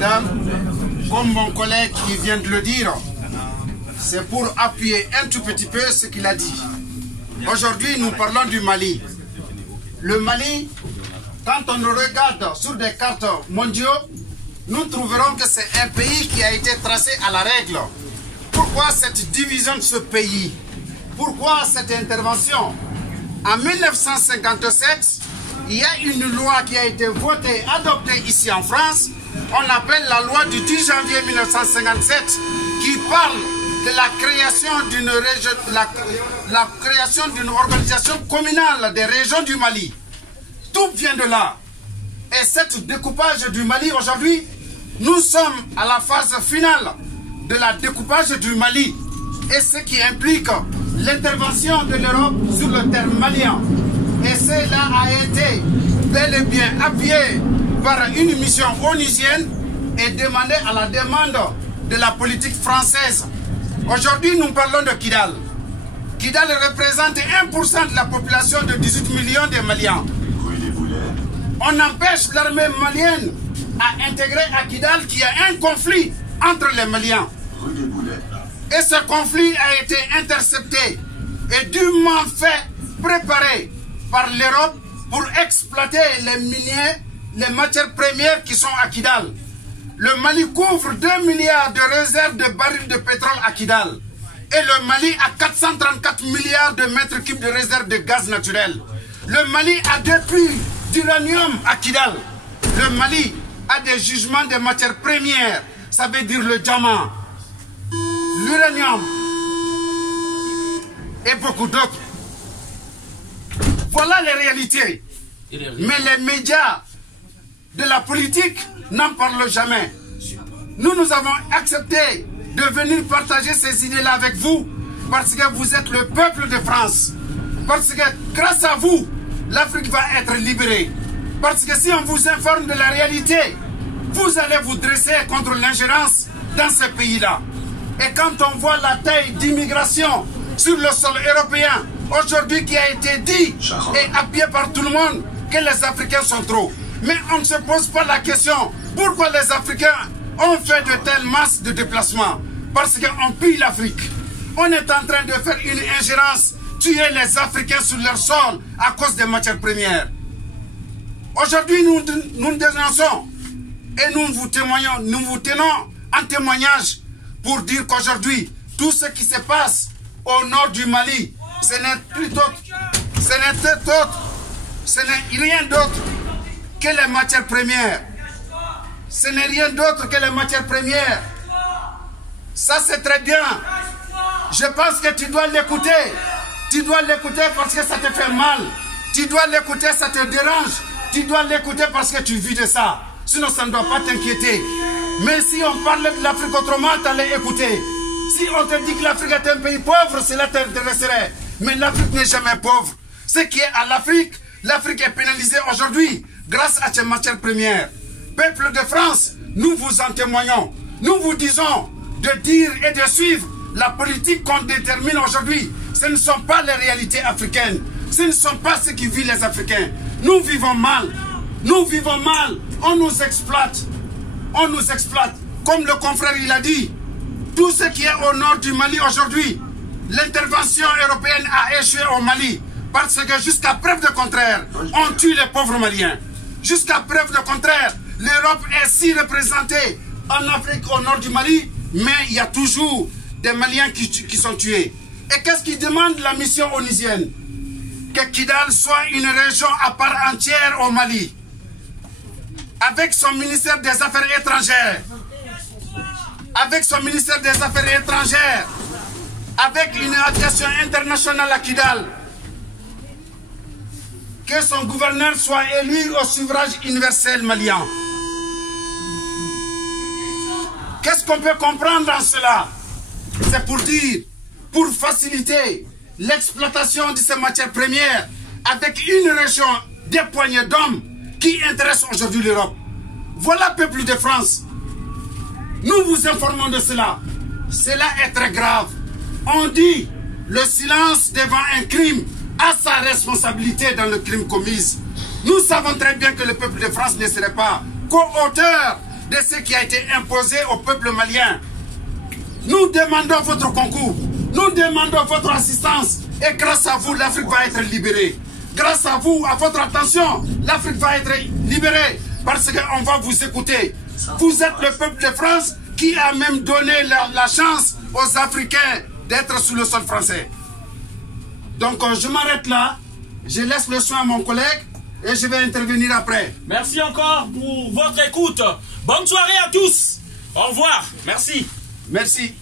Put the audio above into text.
Président. Comme mon collègue qui vient de le dire, c'est pour appuyer un tout petit peu ce qu'il a dit. Aujourd'hui, nous parlons du Mali. Le Mali, quand on le regarde sur des cartes mondiales, nous trouverons que c'est un pays qui a été tracé à la règle. Pourquoi cette division de ce pays? Pourquoi cette intervention? En 1957, il y a une loi qui a été votée, adoptée ici en France. On appelle la loi du 10 janvier 1957 qui parle de la création d'une région, la création d'une organisation communale des régions du Mali. Tout vient de là. Et cette découpage du Mali aujourd'hui, nous sommes à la phase finale de la découpage du Mali. Et ce qui implique l'intervention de l'Europe sur le terrain malien. Et cela a été bel et bien appuyé par une mission onusienne et demandé à la demande de la politique française. Aujourd'hui, nous parlons de Kidal. Kidal représente 1% de la population de 18 millions de Maliens. On empêche l'armée malienne à intégrer à Kidal qu'il y a un conflit entre les Maliens. Et ce conflit a été intercepté et dûment fait, préparé par l'Europe pour exploiter les matières premières qui sont à Kidal. Le Mali couvre 2 milliards de réserves de barils de pétrole à Kidal. Et le Mali a 434 milliards de mètres cubes de réserves de gaz naturel. Le Mali a des puits d'uranium à Kidal. Le Mali a des jugements de matières premières. Ça veut dire le diamant, l'uranium et beaucoup d'autres. Voilà les réalités. Mais les médias de la politique n'en parlent jamais. Nous avons accepté de venir partager ces idées-là avec vous parce que vous êtes le peuple de France. Parce que grâce à vous, l'Afrique va être libérée. Parce que si on vous informe de la réalité, vous allez vous dresser contre l'ingérence dans ce pays-là. Et quand on voit la taille d'immigration sur le sol européen, aujourd'hui qui a été dit et appuyé par tout le monde, que les Africains sont trop. Mais on ne se pose pas la question, pourquoi les Africains ont fait de telles masses de déplacements? Parce qu'on pille l'Afrique. On est en train de faire une ingérence, tuer les Africains sur leur sol à cause des matières premières. Aujourd'hui, nous dénonçons et nous vous tenons en témoignage pour dire qu'aujourd'hui, tout ce qui se passe au nord du Mali, ce n'est rien d'autre que les matières premières. Ce n'est rien d'autre que les matières premières. Ça, c'est très bien. Je pense que tu dois l'écouter. Tu dois l'écouter parce que ça te fait mal. Tu dois l'écouter, ça te dérange. Tu dois l'écouter parce que tu vis de ça. Sinon, ça ne doit pas t'inquiéter. Mais si on parlait de l'Afrique autrement, tu allais écouter. Si on te dit que l'Afrique est un pays pauvre, cela t'intéresserait. Mais l'Afrique n'est jamais pauvre. Ce qui est à l'Afrique, l'Afrique est pénalisée aujourd'hui grâce à ces matières premières. Peuple de France, nous vous en témoignons. Nous vous disons de dire et de suivre la politique qu'on détermine aujourd'hui. Ce ne sont pas les réalités africaines. Ce ne sont pas ce qui vivent les Africains. Nous vivons mal. Nous vivons mal. On nous exploite. On nous exploite. Comme le confrère il a dit, tout ce qui est au nord du Mali aujourd'hui, l'intervention européenne a échoué au Mali. Parce que jusqu'à preuve de contraire, on tue les pauvres Maliens. Jusqu'à preuve de contraire, l'Europe est si représentée en Afrique au nord du Mali, mais il y a toujours des Maliens qui sont tués. Et qu'est-ce qui demande la mission onusienne? Que Kidal soit une région à part entière au Mali, avec son ministère des Affaires étrangères, avec son ministère des Affaires étrangères, avec une aviation internationale à Kidal, que son gouverneur soit élu au suffrage universel malien. Qu'est-ce qu'on peut comprendre dans cela? C'est pour dire, pour faciliter l'exploitation de ces matières premières avec une région des poignées d'hommes qui intéresse aujourd'hui l'Europe. Voilà, peuple de France. Nous vous informons de cela. Cela est très grave. On dit le silence devant un crime a sa responsabilité dans le crime commis. Nous savons très bien que le peuple de France ne serait pas co-auteur de ce qui a été imposé au peuple malien. Nous demandons votre concours, nous demandons votre assistance et grâce à vous, l'Afrique va être libérée. Grâce à vous, à votre attention, l'Afrique va être libérée parce qu'on va vous écouter. Vous êtes le peuple de France qui a même donné la chance aux Africains d'être sous le sol français. Donc je m'arrête là, je laisse le soin à mon collègue et je vais intervenir après. Merci encore pour votre écoute. Bonne soirée à tous. Au revoir. Merci. Merci.